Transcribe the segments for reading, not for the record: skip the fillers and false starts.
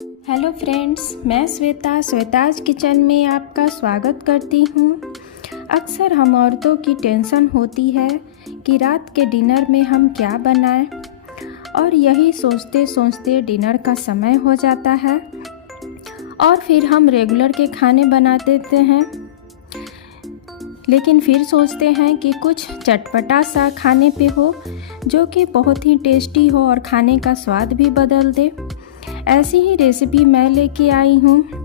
Hello friends, मैं Shweta's kitchen में आपका स्वागत करती हूँ। अक्सर हम औरतों की टेंशन होती है कि रात के डिनर में हम क्या बनाएं, और यही सोचते सोचते डिनर का समय हो जाता है और फिर हम रेगुलर के खाने बना देते हैं। लेकिन फिर सोचते हैं कि कुछ चटपटा सा खाने पे हो जो कि बहुत ही टेस्टी हो और खाने का स्वाद भी बदल दे। ऐसी ही रेसिपी मैं लेके आई हूँ।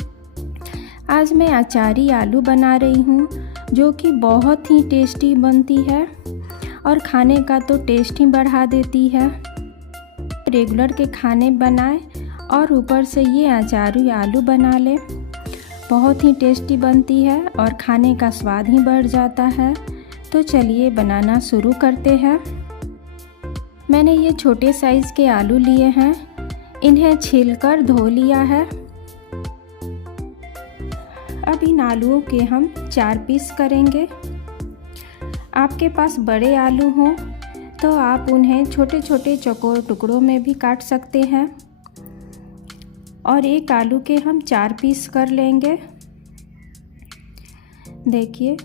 आज मैं अचारी आलू बना रही हूँ जो कि बहुत ही टेस्टी बनती है और खाने का तो टेस्ट ही बढ़ा देती है। रेगुलर के खाने बनाएं और ऊपर से ये अचारी आलू बना लें। बहुत ही टेस्टी बनती है और खाने का स्वाद ही बढ़ जाता है। तो चलिए बनाना शुरू करते हैं। मैंने ये छोटे साइज़ के आलू लिए हैं, इन्हें छीलकर धो लिया है। अब इन आलूओं के हम 4 पीस करेंगे। आपके पास बड़े आलू हों तो आप उन्हें छोटे छोटे चौकोर टुकड़ों में भी काट सकते हैं, और एक आलू के हम 4 पीस कर लेंगे। देखिए,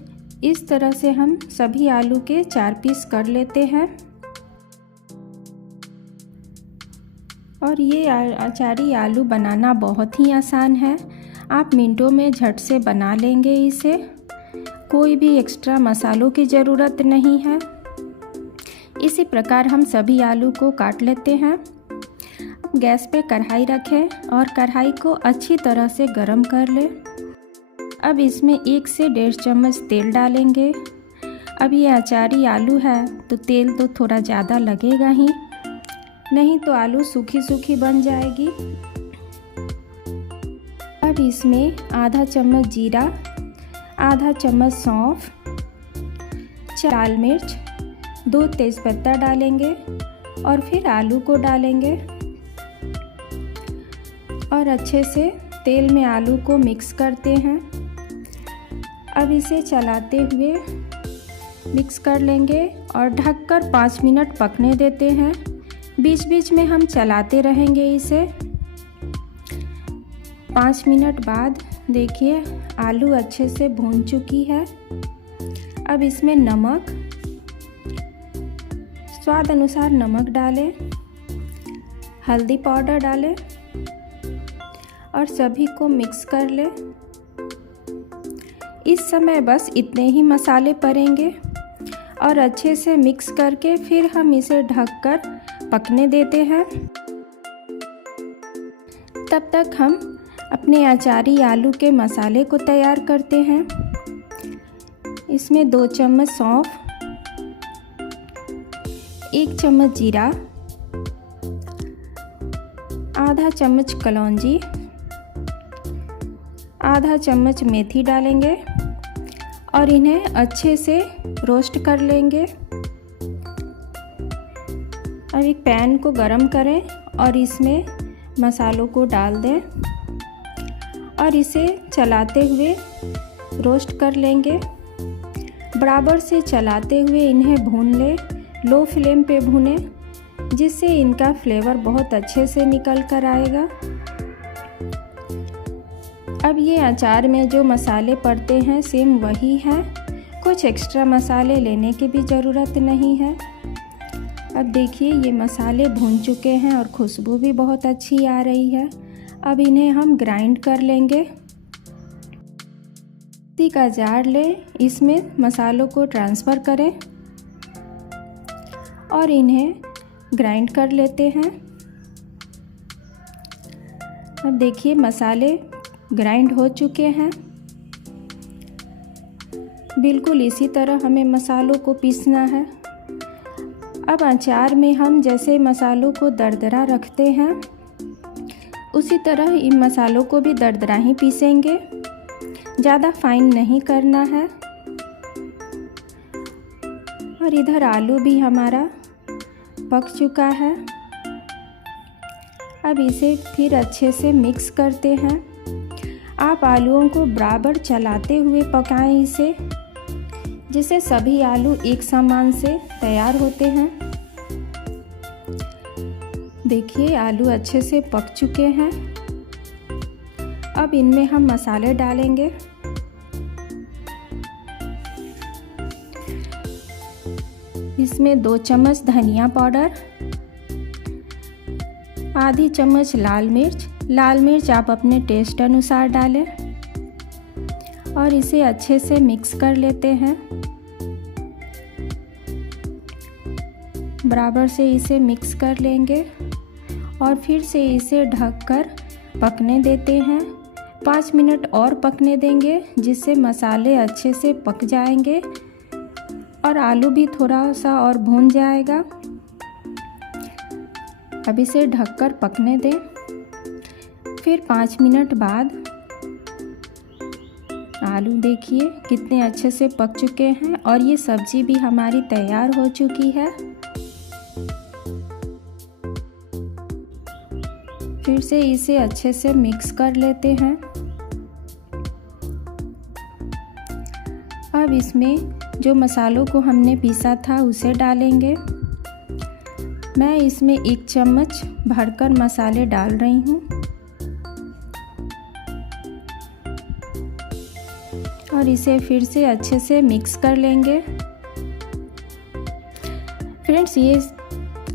इस तरह से हम सभी आलू के 4 पीस कर लेते हैं। और ये अचारी आलू बनाना बहुत ही आसान है। आप मिनटों में झट से बना लेंगे इसे। कोई भी एक्स्ट्रा मसालों की ज़रूरत नहीं है। इसी प्रकार हम सभी आलू को काट लेते हैं। अब गैस पे कढ़ाई रखें और कढ़ाई को अच्छी तरह से गरम कर लें। अब इसमें 1 से 1.5 चम्मच तेल डालेंगे। अब ये अचारी आलू है तो तेल तो थोड़ा ज़्यादा लगेगा ही, नहीं तो आलू सूखी सूखी बन जाएगी। अब इसमें आधा चम्मच जीरा, आधा चम्मच सौंफ, 4 लाल मिर्च, 2 तेज़पत्ता डालेंगे और फिर आलू को डालेंगे और अच्छे से तेल में आलू को मिक्स करते हैं। अब इसे चलाते हुए मिक्स कर लेंगे और ढककर 5 मिनट पकने देते हैं। बीच बीच में हम चलाते रहेंगे इसे। 5 मिनट बाद देखिए आलू अच्छे से भून चुकी है। अब इसमें नमक, स्वाद अनुसार नमक डालें, हल्दी पाउडर डालें और सभी को मिक्स कर लें। इस समय बस इतने ही मसाले पड़ेंगे और अच्छे से मिक्स करके फिर हम इसे ढककर पकने देते हैं। तब तक हम अपने अचारी आलू के मसाले को तैयार करते हैं। इसमें 2 चम्मच सौंफ, 1 चम्मच जीरा, आधा चम्मच कलौंजी, आधा चम्मच मेथी डालेंगे और इन्हें अच्छे से रोस्ट कर लेंगे। अब एक पैन को गरम करें और इसमें मसालों को डाल दें और इसे चलाते हुए रोस्ट कर लेंगे। बराबर से चलाते हुए इन्हें भून लें। लो फ्लेम पे भूनें, जिससे इनका फ्लेवर बहुत अच्छे से निकल कर आएगा। अब ये अचार में जो मसाले पड़ते हैं सेम वही हैं, कुछ एक्स्ट्रा मसाले लेने की भी ज़रूरत नहीं है। अब देखिए ये मसाले भून चुके हैं और खुशबू भी बहुत अच्छी आ रही है। अब इन्हें हम ग्राइंड कर लेंगे। मिक्सी का जार लें, इसमें मसालों को ट्रांसफ़र करें और इन्हें ग्राइंड कर लेते हैं। अब देखिए मसाले ग्राइंड हो चुके हैं। बिल्कुल इसी तरह हमें मसालों को पीसना है। अब अचार में हम जैसे मसालों को दरदरा रखते हैं, उसी तरह इन मसालों को भी दरदरा ही पीसेंगे। ज़्यादा फाइन नहीं करना है। और इधर आलू भी हमारा पक चुका है। अब इसे फिर अच्छे से मिक्स करते हैं। आप आलूओं को बराबर चलाते हुए पकाएं इसे, जिससे सभी आलू एक समान से तैयार होते हैं। देखिए आलू अच्छे से पक चुके हैं। अब इनमें हम मसाले डालेंगे। इसमें 2 चम्मच धनिया पाउडर, आधी चम्मच लाल मिर्च आप अपने टेस्ट अनुसार डालें और इसे अच्छे से मिक्स कर लेते हैं। बराबर से इसे मिक्स कर लेंगे और फिर से इसे ढककर पकने देते हैं। 5 मिनट और पकने देंगे, जिससे मसाले अच्छे से पक जाएंगे और आलू भी थोड़ा सा और भून जाएगा। अब इसे ढककर पकने दें। फिर 5 मिनट बाद आलू देखिए कितने अच्छे से पक चुके हैं और ये सब्ज़ी भी हमारी तैयार हो चुकी है। फिर से इसे अच्छे से मिक्स कर लेते हैं। अब इसमें जो मसालों को हमने पीसा था उसे डालेंगे। मैं इसमें 1 चम्मच भरकर मसाले डाल रही हूँ और इसे फिर से अच्छे से मिक्स कर लेंगे। फ्रेंड्स, ये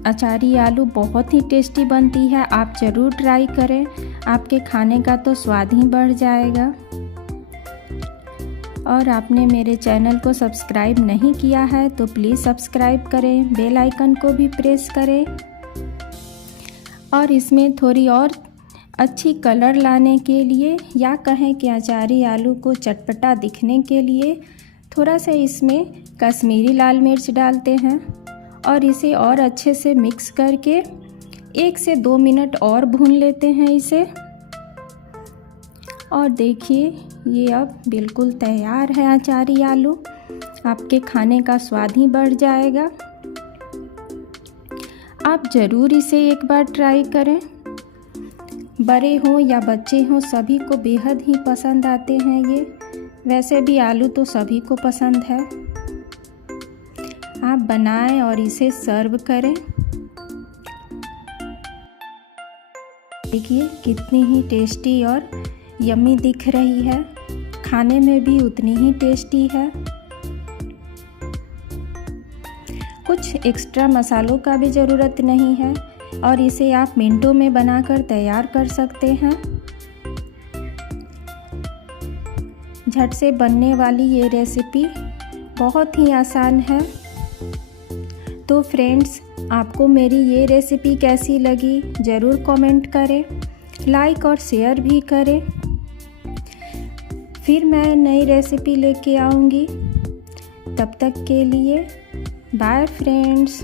अचारी आलू बहुत ही टेस्टी बनती है, आप ज़रूर ट्राई करें। आपके खाने का तो स्वाद ही बढ़ जाएगा। और आपने मेरे चैनल को सब्सक्राइब नहीं किया है तो प्लीज़ सब्सक्राइब करें, बेल आइकन को भी प्रेस करें। और इसमें थोड़ी और अच्छी कलर लाने के लिए या कहें कि अचारी आलू को चटपटा दिखने के लिए थोड़ा सा इसमें कश्मीरी लाल मिर्च डालते हैं और इसे और अच्छे से मिक्स करके 1 से 2 मिनट और भून लेते हैं इसे। और देखिए ये अब बिल्कुल तैयार है अचारी आलू। आपके खाने का स्वाद ही बढ़ जाएगा। आप ज़रूर इसे एक बार ट्राई करें। बड़े हों या बच्चे हों सभी को बेहद ही पसंद आते हैं ये। वैसे भी आलू तो सभी को पसंद है। आप बनाएं और इसे सर्व करें। देखिए कितनी ही टेस्टी और यम्मी दिख रही है, खाने में भी उतनी ही टेस्टी है। कुछ एक्स्ट्रा मसालों का भी ज़रूरत नहीं है और इसे आप मिनटों में बनाकर तैयार कर सकते हैं। झट से बनने वाली ये रेसिपी बहुत ही आसान है। तो फ्रेंड्स, आपको मेरी ये रेसिपी कैसी लगी ज़रूर कमेंट करें, लाइक और शेयर भी करें। फिर मैं नई रेसिपी लेके आऊँगी। तब तक के लिए बाय फ्रेंड्स।